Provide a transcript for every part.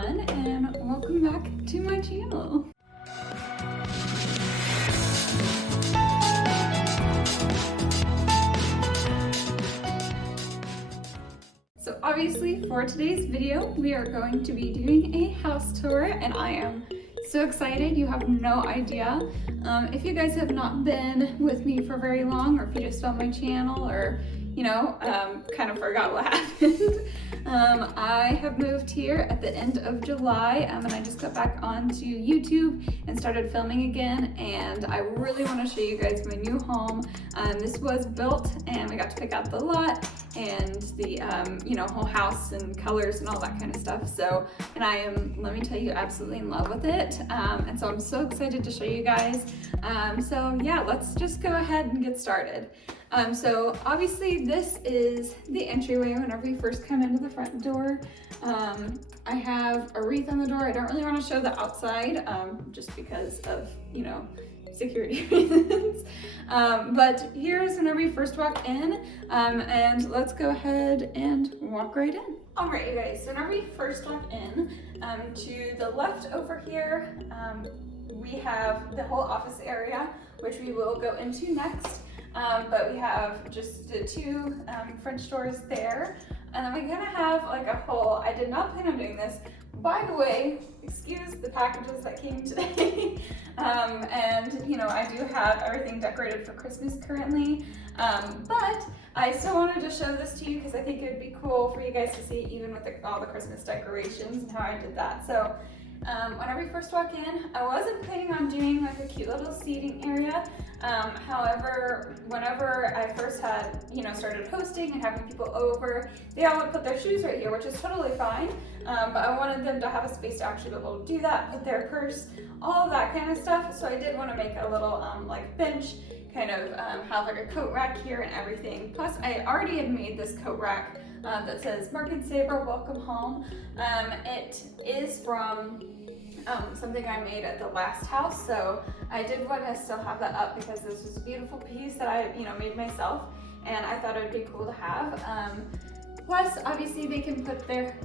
everyone, and welcome back to my channel. So obviously for today's video, we are going to be doing a house tour, and I am so excited. You have no idea. If you guys have not been with me for very long, or if you just found my channel, or kind of forgot what happened. I have moved here at the end of July, and I just got back onto YouTube and started filming again, and I really want to show you guys my new home. This was built, and we got to pick out the lot and the whole house and colors and all that kind of stuff. So, and I am, let me tell you, absolutely in love with it. And so I'm so excited to show you guys. So yeah, let's just go ahead and get started. So obviously this is the entryway whenever you first come into the front door. I have a wreath on the door. I don't really want to show the outside, just because of, security reasons. But here's whenever you first walk in, and let's go ahead and walk right in. Alright, you guys, so whenever you first walk in, to the left over here, we have the whole office area, which we will go into next. But we have just the two French doors there. And then we're gonna have like a whole, I did not plan on doing this. By the way, excuse the packages that came today. I do have everything decorated for Christmas currently. But I still wanted to show this to you because I think it would be cool for you guys to see, even with all the Christmas decorations and how I did that. So whenever you first walk in, I wasn't planning on doing like a cute little seating area. However, whenever I first had, started hosting and having people over, they all would put their shoes right here, which is totally fine. But I wanted them to have a space to actually be able to do that, put their purse, all of that kind of stuff. So I did want to make a little like bench, kind of have like a coat rack here and everything. Plus I already had made this coat rack that says Mark and Saber welcome home. It is from something I made at the last house, so I did want to still have that up because this was a beautiful piece that I made myself, and I thought it would be cool to have. Plus obviously they can put their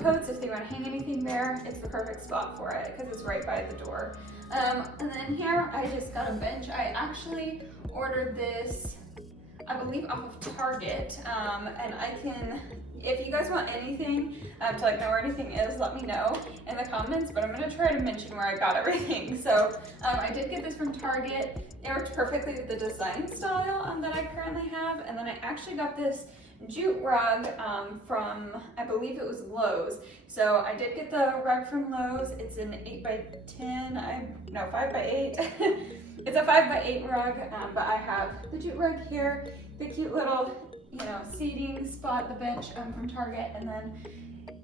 coats if they want to hang anything there. It's the perfect spot for it because it's right by the door. And then here I just got a bench. I actually ordered this, I believe, off of Target, and I can, if you guys want anything to know where anything is, let me know in the comments, but I'm going to try to mention where I got everything. So I did get this from Target. It worked perfectly with the design style that I currently have, and then I actually got this jute rug from, I believe it was Lowe's. So I did get the rug from Lowe's. It's an 8x10, 5x8. It's a 5x8 rug, but I have the jute rug here, the cute little, seating spot, the bench from Target, and then,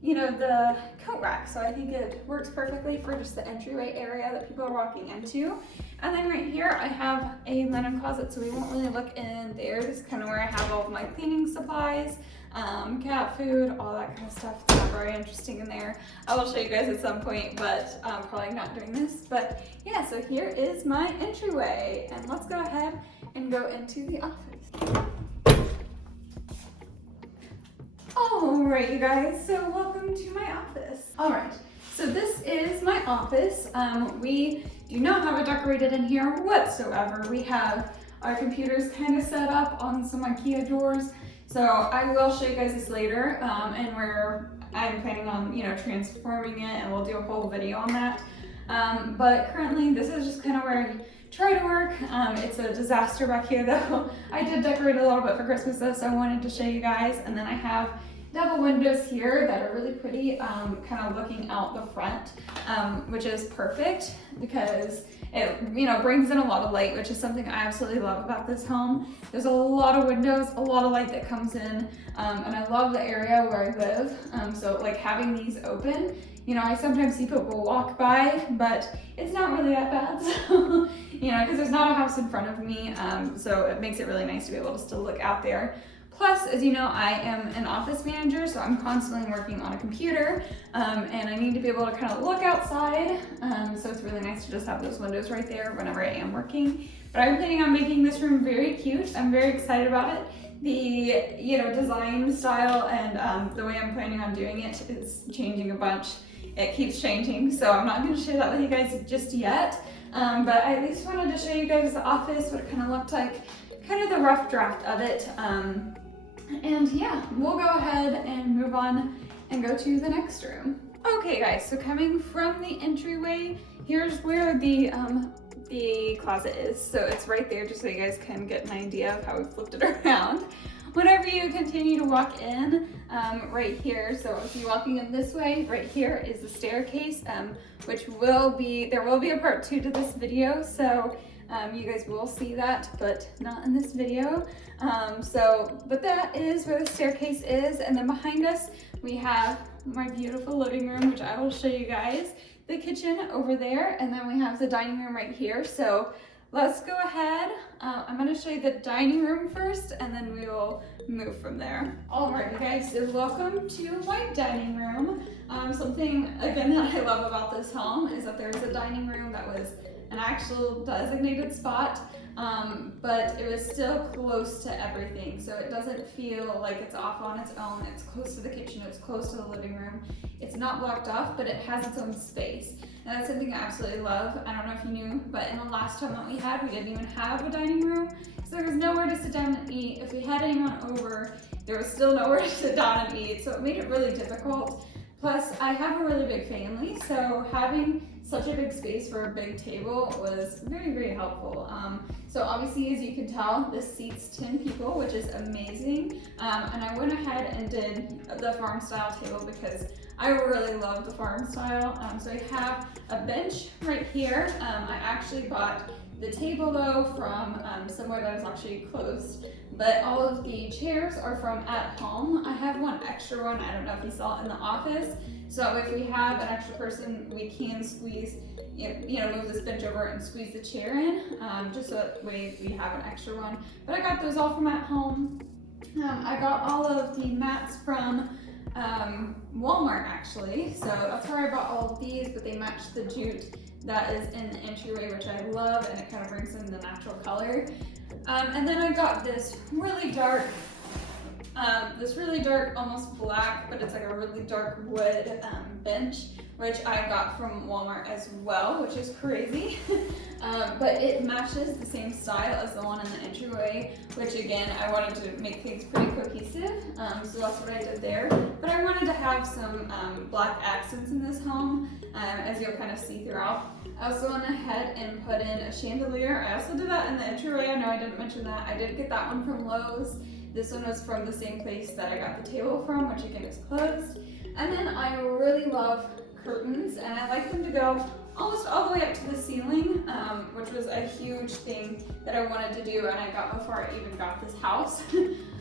the coat rack. So I think it works perfectly for just the entryway area that people are walking into. And then right here, I have a linen closet, so we won't really look in there. This is kind of where I have all of my cleaning supplies, cat food, all that kind of stuff. It's not very interesting in there. I will show you guys at some point, but I'm probably not doing this. But yeah, so here is my entryway, and let's go ahead and go into the office. Alright, you guys, so welcome to my office. Alright, so this is my office. We do not have it decorated in here whatsoever. We have our computers kind of set up on some IKEA drawers. So I will show you guys this later, and where I'm planning on, transforming it, and we'll do a whole video on that. But currently, this is just kind of where I try to work. It's a disaster back here though. I did decorate a little bit for Christmas though, so I wanted to show you guys. And then I have double windows here that are really pretty, kind of looking out the front, which is perfect because it brings in a lot of light, which is something I absolutely love about this home. There's a lot of windows, a lot of light that comes in, and I love the area where I live. So like having these open, I sometimes see people walk by, but it's not really that bad. So, because there's not a house in front of me, so it makes it really nice to be able to still look out there. Plus, as you know, I am an office manager, so I'm constantly working on a computer, and I need to be able to kind of look outside, so it's really nice to just have those windows right there whenever I am working. But I'm planning on making this room very cute. I'm very excited about it. The design style and the way I'm planning on doing it is changing a bunch. it keeps changing, so I'm not going to share that with you guys just yet. But I at least wanted to show you guys the office, what it kind of looked like, kind of the rough draft of it. And yeah, we'll go ahead and move on and go to the next room. Okay guys, so coming from the entryway, here's where the closet is. So it's right there, just so you guys can get an idea of how we flipped it around. Whenever you continue to walk in, right here, so if you're walking in this way, right here is the staircase, which there will be a part 2 to this video, so you guys will see that, but not in this video. But that is where the staircase is, and then behind us, we have my beautiful living room, which I will show you guys, the kitchen over there, and then we have the dining room right here. So let's go ahead. I'm gonna show you the dining room first, and then we will move from there. All right, you guys, so welcome to my dining room. Something, again, that I love about this home is that there's a dining room that was an actual designated spot, but it was still close to everything. So it doesn't feel like it's off on its own. It's close to the kitchen, it's close to the living room. It's not blocked off, but it has its own space. And that's something I absolutely love. I don't know if you knew, but in the last home that we had, we didn't even have a dining room. So there was nowhere to sit down and eat. If we had anyone over, there was still nowhere to sit down and eat. So it made it really difficult. Plus, I have a really big family, so having such a big space for a big table was very, very helpful. So obviously, as you can tell, this seats 10 people, which is amazing. And I went ahead and did the farm style table because I really love the farm style. So I have a bench right here. I actually bought the table though from somewhere that was actually closed, but all of the chairs are from at home. I have one extra one, I don't know if you saw it in the office. So if we have an extra person, we can squeeze, move this bench over and squeeze the chair in, just so that way we have an extra one. But I got those all from at home. I got all of the mats from Walmart actually, so that's where I bought all of these, but they match the jute that is in the entryway, which I love, and it kind of brings in the natural color. And then I got this really dark, almost black, but it's like a really dark wood bench, which I got from Walmart as well, which is crazy. But it matches the same style as the one in the entryway, which again, I wanted to make things pretty cohesive, so that's what I did there. But I wanted to have some black accents in this home, as you'll kind of see throughout. I also went ahead and put in a chandelier. I also did that in the entryway. I know I didn't mention that. I did get that one from Lowe's. This one was from the same place that I got the table from, which again is closed. And then I really love curtains, and I like them to go almost all the way up to the ceiling, which was a huge thing that I wanted to do, and I got before I even got this house.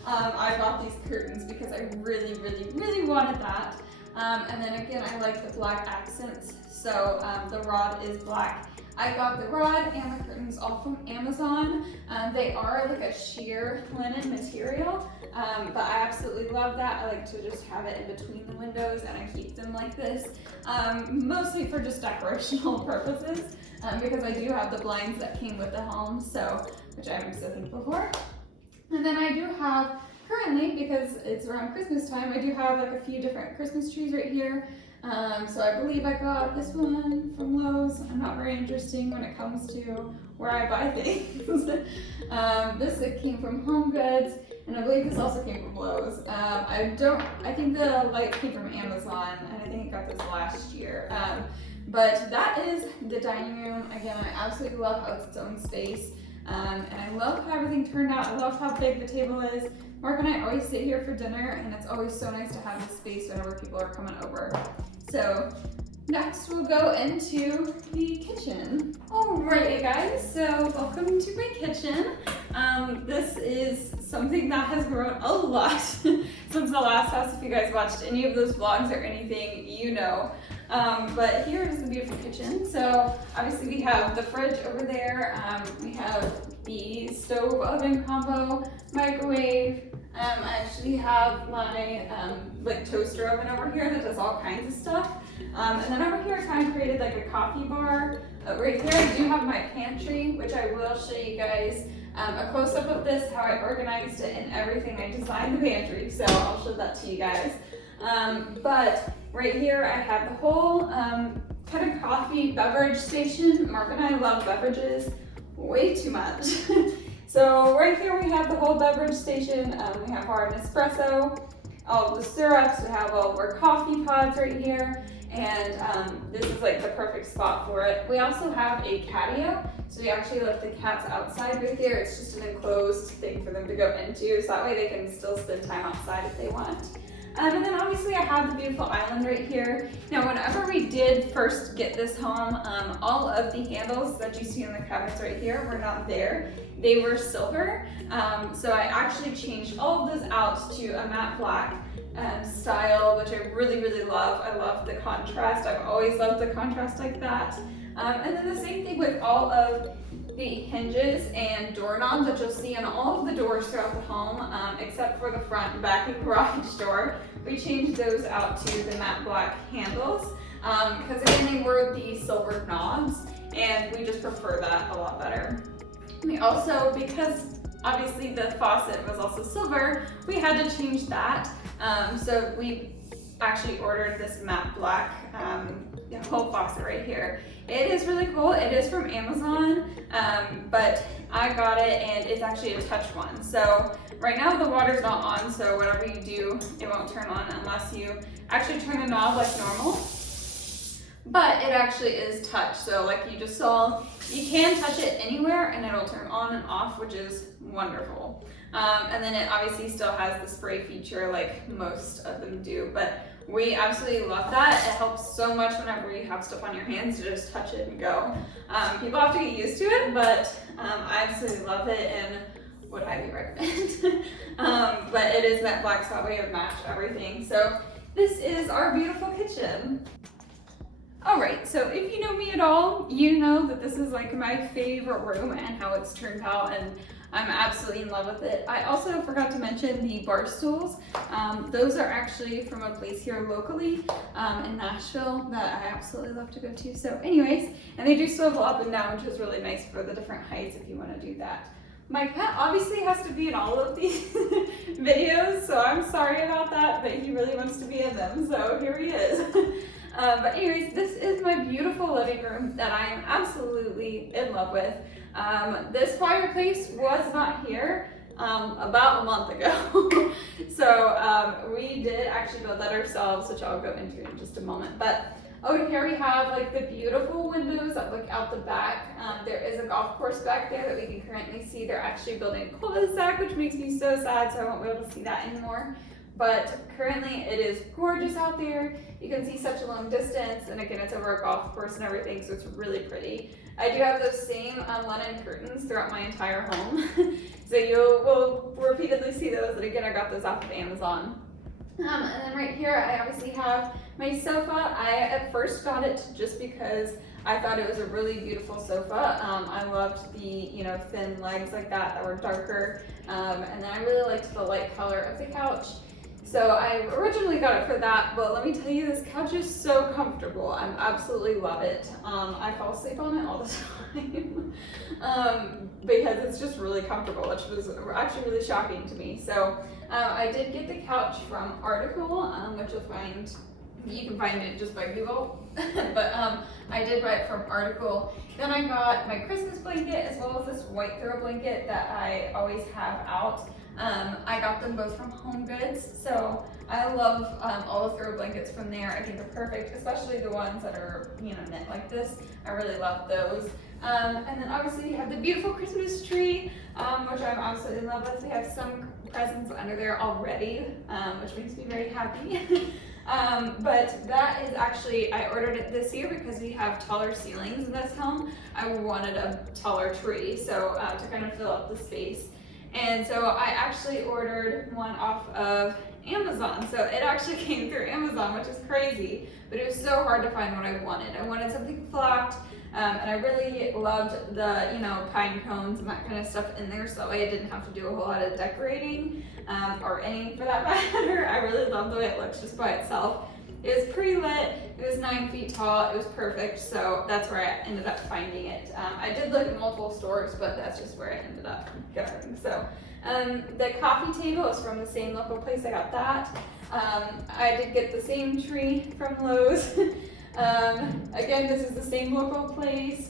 I bought these curtains because I really, really, really wanted that. And then again, I like the black accents, so the rod is black. I got the rod and the curtains all from Amazon. They are like a sheer linen material, but I absolutely love that. I like to just have it in between the windows, and I keep them like this, mostly for just decorational purposes, because I do have the blinds that came with the home, which I'm so thankful for. And then I do have, currently, because it's around Christmas time, I do have like a few different Christmas trees right here. So I believe I got this one from Lowe's. I'm not very interesting when it comes to where I buy things. This came from Home Goods, and I believe this also came from Lowe's. I think the light came from Amazon, and I think I got this last year. But that is the dining room. Again, I absolutely love how it's its own space. And I love how everything turned out. I love how big the table is. Mark and I always sit here for dinner, and it's always so nice to have this space whenever people are coming over. So next we'll go into the kitchen. Alright you guys, so welcome to my kitchen. This is something that has grown a lot since the last house. If you guys watched any of those vlogs or anything, you know. But here is the beautiful kitchen. So obviously we have the fridge over there. We have the stove oven combo, microwave. I actually have my like toaster oven over here that does all kinds of stuff. And then over here I kind of created like a coffee bar. Right here I do have my pantry, which I will show you guys a close-up of this, how I organized it and everything. I designed the pantry, so I'll show that to you guys. But right here I have the whole kind of coffee beverage station. Mark and I love beverages way too much. So right here we have the whole beverage station. We have our Nespresso, all the syrups, we have all of our coffee pods right here, and this is like the perfect spot for it. We also have a catio, so we actually let the cats outside right there. It's just an enclosed thing for them to go into, so that way they can still spend time outside if they want. And then obviously I have the beautiful island right here. Now whenever we did first get this home, all of the handles that you see in the cabinets right here were not there. They were silver. So I actually changed all of those out to a matte black style, which I really, really love. I love the contrast. I've always loved the contrast like that. And then the same thing with all of the hinges and doorknobs that you'll see on all of the doors throughout the home, except for the front and back and garage door. We changed those out to the matte black handles because again, they were the silver knobs, and we just prefer that a lot better. We also, because obviously the faucet was also silver, we had to change that. So we actually ordered this matte black whole faucet right here. It is really cool. It is from Amazon, but I got it and it's actually a touch one. So right now the water's not on, so whatever you do, it won't turn on unless you actually turn the knob like normal. But it actually is touch, so like you just saw, you can touch it anywhere and it'll turn on and off, which is wonderful. And then it obviously still has the spray feature like most of them do, but we absolutely love that. It helps so much whenever you have stuff on your hands to just touch it and go. People have to get used to it, but I absolutely love it and would highly recommend. But it is matte black, so that way it would match everything. So this is our beautiful kitchen. Alright, so if you know me at all, you know that this is like my favorite room and how it's turned out, and I'm absolutely in love with it. I also forgot to mention the bar stools. Those are actually from a place here locally in Nashville that I absolutely love to go to. So anyways, and they do swivel up and down, which is really nice for the different heights if you want to do that. My cat obviously has to be in all of these videos, so I'm sorry about that, but he really wants to be in them, so here he is. But anyways, this is my beautiful living room that I am absolutely in love with. This fireplace was not here about a month ago. So we did actually build that ourselves, which I'll go into in just a moment. But over here we have like the beautiful windows that look out the back. There is a golf course back there that we can currently see. They're actually building a cul-de-sac, which makes me so sad, so I won't be able to see that anymore. But currently it is gorgeous out there. You can see such a long distance, and again, it's over a golf course and everything, so it's really pretty. I do have those same linen curtains throughout my entire home. So you will repeatedly see those, and again, I got those off of Amazon. And then right here, I obviously have my sofa. I at first got it just because I thought it was a really beautiful sofa. I loved the, thin legs like that were darker. And then I really liked the light color of the couch. So I originally got it for that, but let me tell you, this couch is so comfortable. I absolutely love it. I fall asleep on it all the time because it's just really comfortable, which was actually really shocking to me. So I did get the couch from Article, which you can find it just by Google, but I did buy it from Article. Then I got my Christmas blanket as well as this white throw blanket that I always have out. I got them both from Home Goods, so I love all the throw blankets from there. I think they're perfect, especially the ones that are knit like this. I really love those. And then obviously you have the beautiful Christmas tree, which I'm absolutely in love with. We have some presents under there already, which makes me very happy. But that is actually, I ordered it this year because we have taller ceilings in this home. I wanted a taller tree, so to kind of fill up the space. And so I actually ordered one off of Amazon. So it actually came through Amazon, which is crazy, but it was so hard to find what I wanted. I wanted something flat, and I really loved the, pine cones and that kind of stuff in there, so that way I didn't have to do a whole lot of decorating, or any for that matter. I really love the way it looks just by itself. It was pre-lit, it was 9 feet tall, it was perfect, so that's where I ended up finding it. I did look at multiple stores, but that's just where I ended up going. So the coffee table is from the same local place. I got that. I did get the same tree from Lowe's. Again, this is the same local place.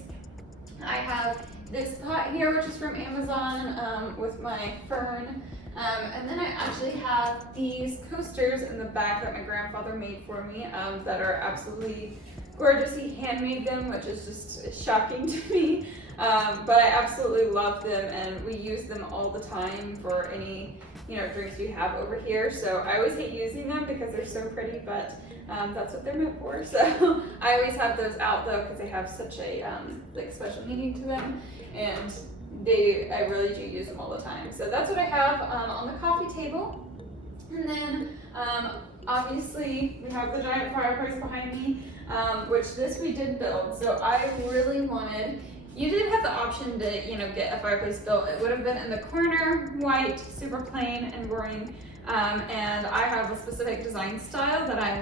I have this pot here, which is from Amazon, with my fern. And then I actually have these coasters in the back that my grandfather made for me, that are absolutely gorgeous. He handmade them, which is just shocking to me. But I absolutely love them, and we use them all the time for any, drinks we have over here. So I always hate using them because they're so pretty, but that's what they're meant for. So I always have those out though, because they have such a special meaning to them, and I really do use them all the time. So that's what I have on the coffee table. And then obviously we have the giant fireplace behind me, which this we did build. So I really wanted, you did have the option to, get a fireplace built. It would have been in the corner, white, super plain and boring. And I have a specific design style that I'm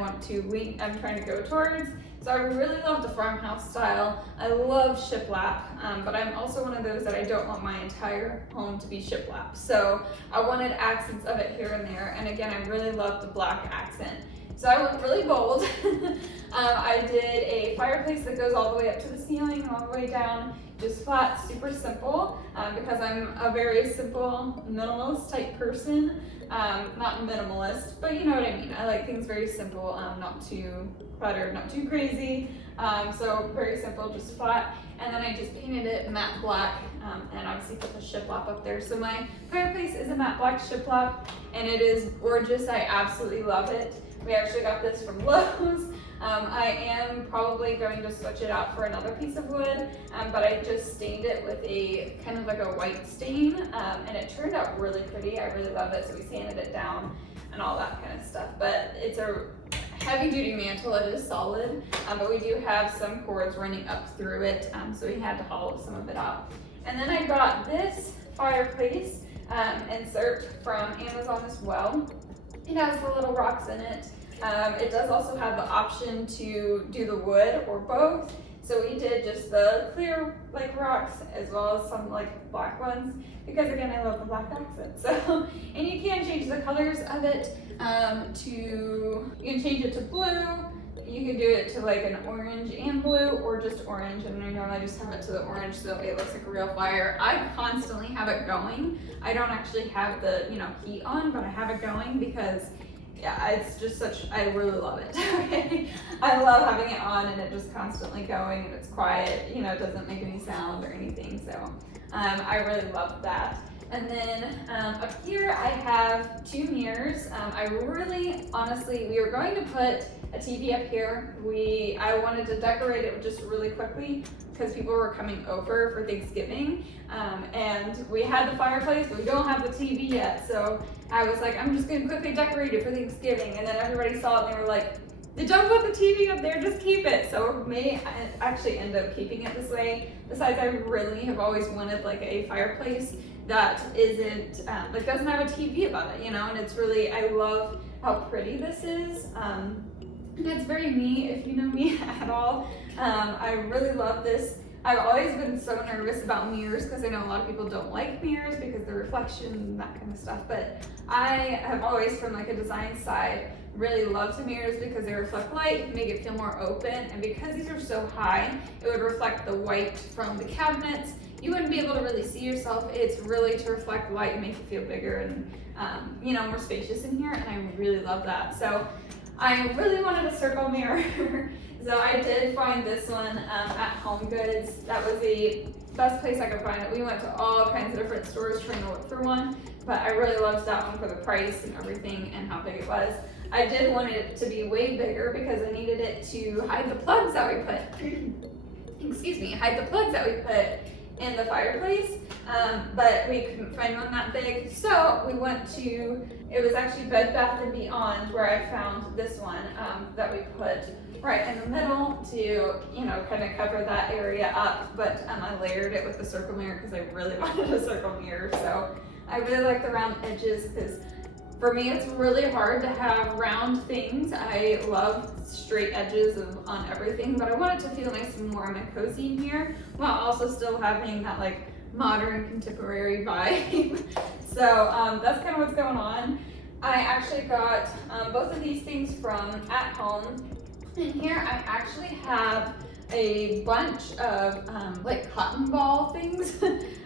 trying to go towards. So I really love the farmhouse style. I love shiplap, but I'm also one of those that I don't want my entire home to be shiplap. So I wanted accents of it here and there. And again, I really love the black accent. So I went really bold. I did a fireplace that goes all the way up to the ceiling and all the way down, just flat, super simple, because I'm a very simple, minimalist type person. Not minimalist, but you know what I mean. I like things very simple, not too cluttered, not too crazy. So very simple, just flat. And then I just painted it matte black, and obviously put the shiplap up there. So my fireplace is a matte black shiplap, and it is gorgeous. I absolutely love it. We actually got this from Lowe's. I am probably going to switch it out for another piece of wood, but I just stained it with a kind of like a white stain, and it turned out really pretty. I really love it, so we sanded it down and all that kind of stuff. But it's a heavy duty mantle, it is solid, but we do have some cords running up through it, so we had to hollow some of it out. And then I got this fireplace insert from Amazon as well. It has the little rocks in it. It does also have the option to do the wood or both. So we did just the clear rocks as well as some black ones, because again, I love the black accent. So, and you can change the colors of it you can change it to blue. You can do it to an orange and blue, or just orange, and I normally just have it to the orange so it looks like a real fire. I constantly have it going. I don't actually have the heat on, but I have it going because it's just I really love it. Okay? I love having it on and it just constantly going, and it's quiet, it doesn't make any sound or anything, so I really love that. And then up here I have 2 mirrors. Honestly, we were going to put a TV up here. I wanted to decorate it just really quickly because people were coming over for Thanksgiving, and we had the fireplace, but we don't have the TV yet. So I was like, I'm just gonna quickly decorate it for Thanksgiving, and then everybody saw it and they were like, don't put the TV up there, just keep it. So we may actually end up keeping it this way. Besides, I really have always wanted a fireplace that isn't doesn't have a TV above it, and it's really, I love how pretty this is. And it's very me, if you know me at all. I really love this. I've always been so nervous about mirrors because I know a lot of people don't like mirrors because the reflection and that kind of stuff, but I have always, from a design side, really loved the mirrors because they reflect light, make it feel more open, and because these are so high, it would reflect the white from the cabinets. You wouldn't be able to really see yourself. It's really to reflect light and make you feel bigger and more spacious in here, and I really love that. So I really wanted a circle mirror. So I did find this one at Home Goods. That was the best place I could find it. We went to all kinds of different stores trying to look for one, but I really loved that one for the price and everything and how big it was. I did want it to be way bigger because I needed it to hide the plugs that we put, hide the plugs that we put in the fireplace, but we couldn't find one that big. So we went to, it was actually Bed Bath & Beyond where I found this one that we put right in the middle to, kind of cover that area up. But I layered it with the circle mirror because I really wanted a circle mirror. So I really like the round edges because For me, it's really hard to have round things. I love straight edges on everything, but I want it to feel nice and warm and cozy in here while also still having that like modern contemporary vibe. So that's kind of what's going on. I actually got both of these things from At Home. In here, I actually have a bunch of like cotton ball things.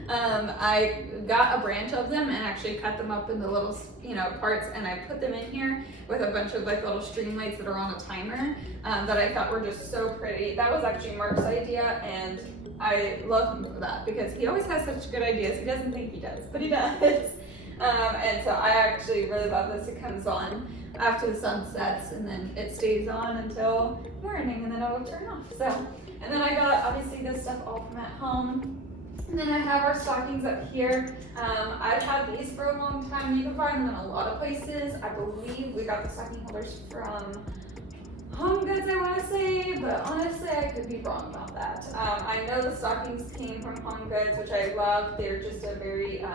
I got a branch of them and actually cut them up into little, parts, and I put them in here with a bunch of like little string lights that are on a timer that I thought were just so pretty. That was actually Mark's idea, and I love him for that because he always has such good ideas. He doesn't think he does, but he does. And so I actually really love this. It comes on after the sun sets, and then it stays on until morning, and then it will turn off. So, and then I got obviously this stuff all from At Home. And then I have our stockings up here. I've had these for a long time. You can find them in a lot of places. I believe we got the stocking holders from Home Goods, I want to say, but honestly, I could be wrong about that. I know the stockings came from Home Goods, which I love. They're just a very,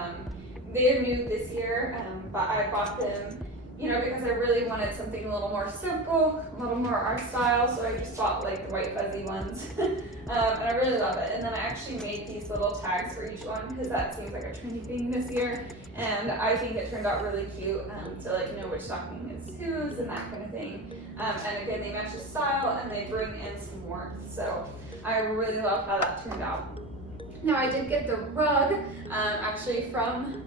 they're new this year, but I bought them, because I really wanted something a little more simple, a little more our style, so I just bought like the white fuzzy ones, and I really love it. And then I actually made these little tags for each one because that seems like a trendy thing this year, and I think it turned out really cute to let you know which stocking is whose and that kind of thing. And again, they match the style and they bring in some warmth, so I really love how that turned out. Now I did get the rug actually from,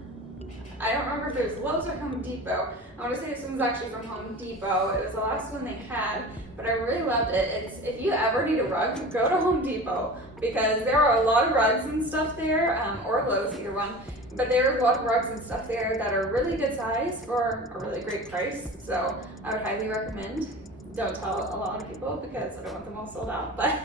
I don't remember if it was Lowe's or Home Depot. I want to say this one was actually from Home Depot. It was the last one they had, but I really loved it. If you ever need a rug, go to Home Depot because there are a lot of rugs and stuff there, or Lowe's, either one. But there are a lot of rugs and stuff there that are really good size for a really great price. So I would highly recommend. Don't tell a lot of people because I don't want them all sold out. But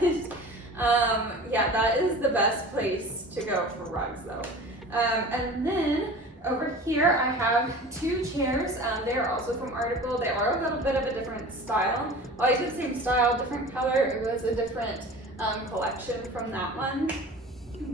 yeah, that is the best place to go for rugs though. And then over here I have two chairs. They are also from Article. They are a little bit of a different style. Well, I did the same style, different color. It was a different collection from that one.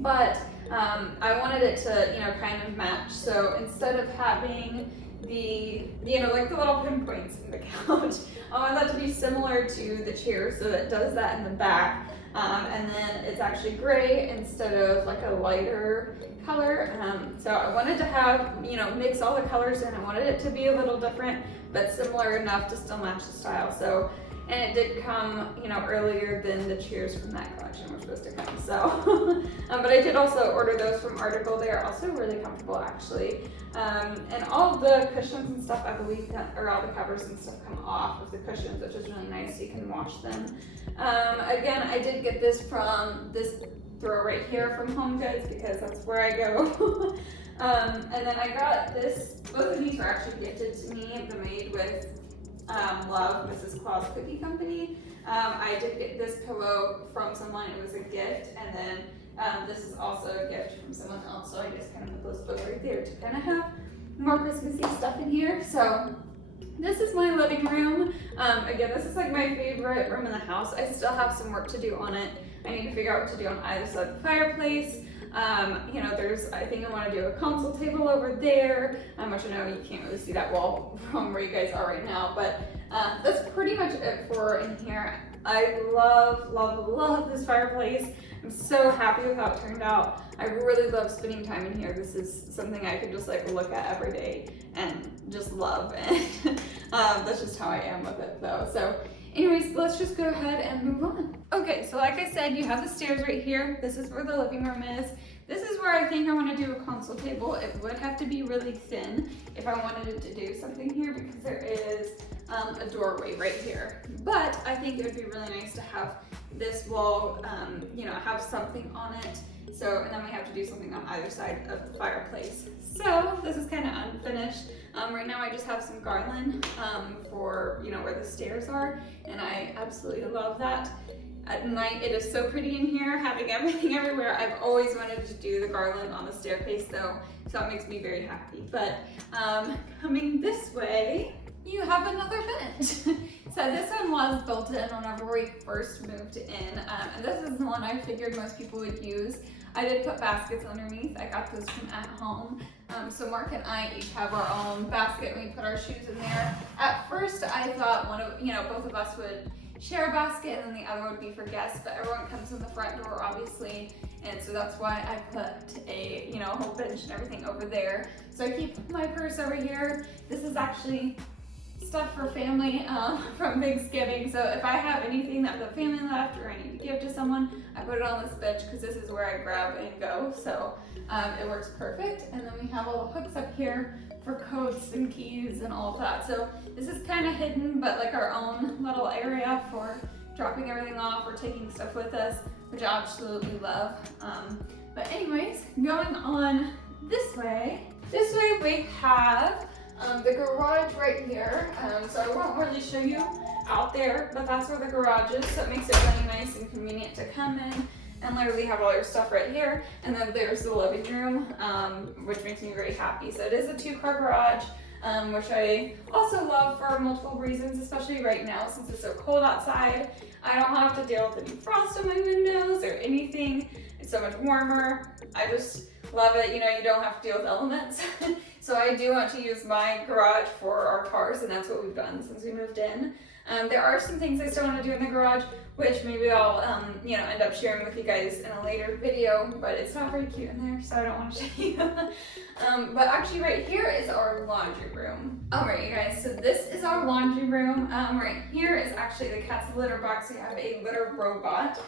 But I wanted it to, kind of match. So instead of having the, like the little pinpoints in the couch, I want that to be similar to the chair. So it does that in the back. And then it's actually gray instead of like a lighter color. So I wanted to have, mix all the colors in. I wanted it to be a little different, but similar enough to still match the style. So, and it did come, earlier than the chairs from that collection were supposed to come. So, but I did also order those from Article. They are also really comfortable actually. And all the cushions and stuff, I believe, or all the covers and stuff come off of the cushions, which is really nice. So you can wash them. Again, I did get this from this throw right here from Home Goods because that's where I go. And then I got this, both of these were actually gifted to me, the Made with Love Mrs. Claus Cookie Company. I did get this pillow from someone, it was a gift, and then this is also a gift from someone else, so I just kind of put those both right there to kind of have more Christmassy stuff in here. So this is my living room. Again, this is like my favorite room in the house. I still have some work to do on it. I need to figure out what to do on either side of the fireplace. I think I want to do a console table over there, which I know you can't really see that wall from where you guys are right now, but that's pretty much it for in here. I love, love, love this fireplace. I'm so happy with how it turned out. I really love spending time in here. This is something I could just like look at every day and just love, and that's just how I am with it though. So anyways, let's just go ahead and move on. Okay, so like I said, you have the stairs right here. This is where the living room is. This is where I think I want to do a console table. It would have to be really thin if I wanted it to do something here because there is a doorway right here. But I think it would be really nice to have this wall, have something on it. So, and then we have to do something on either side of the fireplace. So this is kind of unfinished. Right now I just have some garland for, where the stairs are, and I absolutely love that. At night, it is so pretty in here, having everything everywhere. I've always wanted to do the garland on the staircase though, so it makes me very happy. But coming this way, you have another vent. So this one was built in whenever we first moved in, and this is the one I figured most people would use. I did put baskets underneath. I got those from At Home. So Mark and I each have our own basket and we put our shoes in there. At first I thought both of us would share a basket and then the other would be for guests, but everyone comes in the front door obviously, and so that's why I put a whole bench and everything over there. So I keep my purse over here. This is actually stuff for family from Thanksgiving. So if I have anything that the family left or I need to give to someone, I put it on this bench because this is where I grab and go. So it works perfect. And then we have all the hooks up here for coats and keys and all of that. So this is kind of hidden, but like our own little area for dropping everything off or taking stuff with us, which I absolutely love. But anyways, going on this way we have the garage right here. So I won't really show you out there, but that's where the garage is. So it makes it really nice and convenient to come in and literally have all your stuff right here. And then there's the living room, which makes me very happy. So it is a 2-car garage, which I also love for multiple reasons, especially right now since it's so cold outside. I don't have to deal with any frost on my windows or anything. It's so much warmer. I just love it. You don't have to deal with elements. So I do want to use my garage for our cars, and that's what we've done since we moved in. There are some things I still want to do in the garage, which maybe I'll end up sharing with you guys in a later video, but it's not very cute in there, so I don't want to show you. But actually right here is our laundry room. Alright you guys, so this is our laundry room. Right here is actually the cat's litter box. We have a litter robot.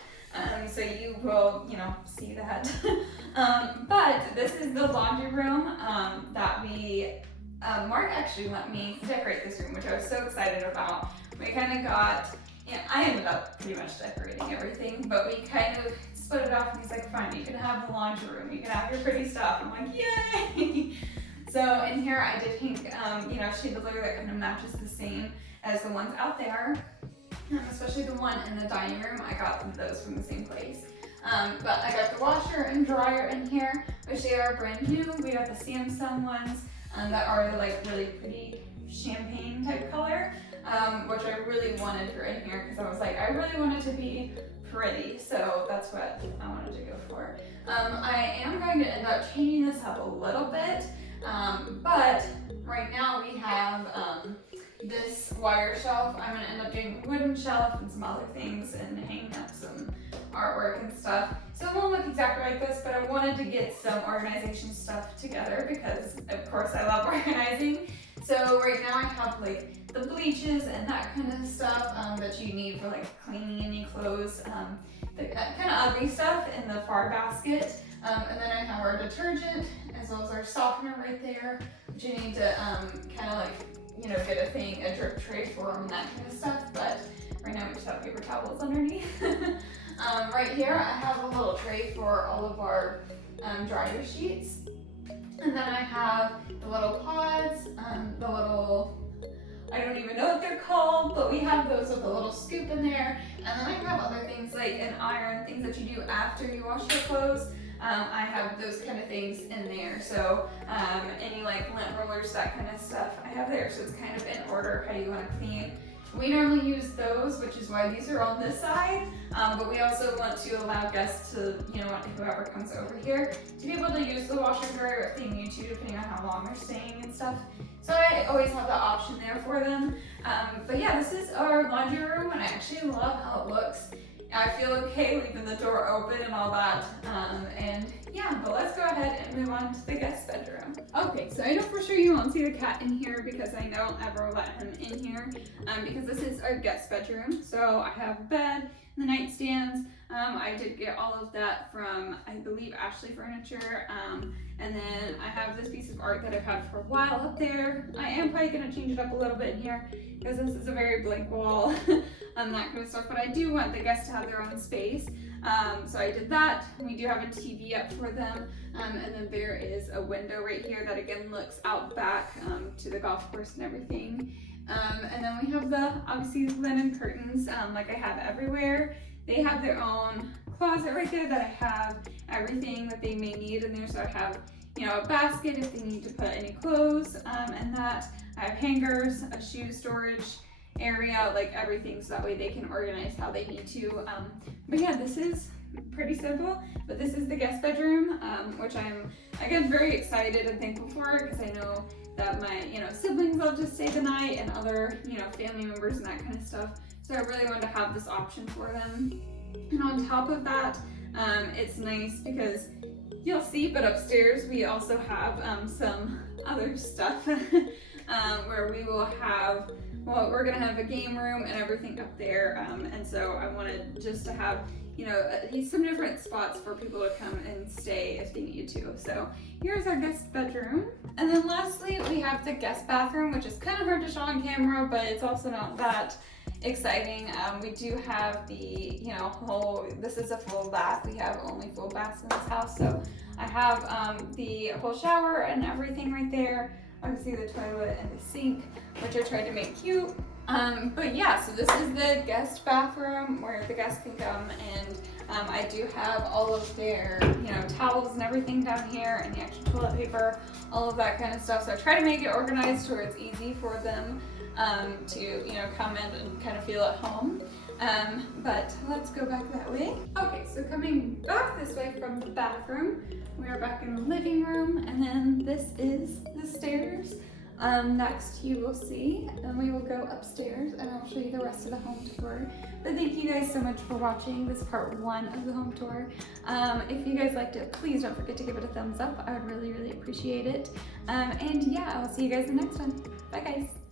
So you will, see that. But this is the laundry room that Mark actually let me decorate this room, which I was so excited about. We kind of got, I ended up pretty much decorating everything, but we kind of split it off and he's like, fine, you can have the laundry room, you can have your pretty stuff. I'm like, yay! So in here I did pink, shaded litter that kind of matches the same as the ones out there. Especially the one in the dining room, I got those from the same place. But I got the washer and dryer in here, which they are brand new. We got the Samsung ones that are like really pretty champagne type color, which I really wanted for in here because I was like, I really wanted to be pretty, so that's what I wanted to go for. I am going to end up changing this up a little bit, but right now we have this wire shelf. I'm going to end up doing a wooden shelf and some other things and hanging up some artwork and stuff. So it won't look exactly like this, but I wanted to get some organization stuff together because of course I love organizing. So right now I have like the bleaches and that kind of stuff that you need for like cleaning any clothes, the kind of ugly stuff in the far basket. And then I have our detergent as well as our softener right there, which you need to kind of like get a drip tray for them and that kind of stuff, but right now we just have paper towels underneath. Right here I have a little tray for all of our dryer sheets, and then I have the little pods, I don't even know what they're called, but we have those with a little scoop in there, and then I have other things like an iron, things that you do after you wash your clothes. I have those kind of things in there, so any like lint rollers, that kind of stuff I have there, so it's kind of in order how you want to clean. We normally use those, which is why these are on this side, but we also want to allow guests to, whoever comes over here, to be able to use the washer and dryer if they need to, depending on how long they're staying and stuff. So I always have that option there for them. But yeah, this is our laundry room, and I actually love how it looks. I feel okay leaving the door open and all that. And yeah, but let's go ahead and move on to the guest bedroom. Okay, so I know for sure you won't see the cat in here because I don't ever let him in here because this is our guest bedroom. So I have a bed, the nightstands. I did get all of that from, I believe, Ashley Furniture. And then I have this piece of art that I've had for a while up there. I am probably gonna change it up a little bit in here because this is a very blank wall and that kind of stuff, but I do want the guests to have their own space. So I did that. We do have a TV up for them. And then there is a window right here that again looks out back to the golf course and everything. And then we have the, obviously, linen curtains like I have everywhere. They have their own closet right there that I have everything that they may need in there. So I have, a basket if they need to put any clothes and that. I have hangers, a shoe storage area, like everything, so that way they can organize how they need to. But yeah, this is pretty simple, but this is the guest bedroom, which I'm, again, very excited and thankful for, because I know that my, siblings love to stay the night, and other, family members and that kind of stuff. So I really wanted to have this option for them. And on top of that, it's nice because you'll see, but upstairs we also have some other stuff where we will have, well, we're gonna have a game room and everything up there, and so I wanted just to have, some different spots for people to come and stay if they need to. So here's our guest bedroom. And then lastly, we have the guest bathroom, which is kind of hard to show on camera, but it's also not that exciting. We do have the, this is a full bath. We have only full baths in this house. So I have the whole shower and everything right there. Obviously the toilet and the sink, which I tried to make cute. But yeah, so this is the guest bathroom where the guests can come, and I do have all of their, towels and everything down here, and the extra toilet paper, all of that kind of stuff. So I try to make it organized where it's easy for them to, come in and kind of feel at home. But let's go back that way. Okay, so coming back this way from the bathroom, we are back in the living room, and then this is the stairs. Next you will see, and we will go upstairs and I'll show you the rest of the home tour. But thank you guys so much for watching this part 1 of the home tour. If you guys liked it, please don't forget to give it a thumbs up. I would really, really appreciate it. And yeah, I'll see you guys in the next one. Bye guys.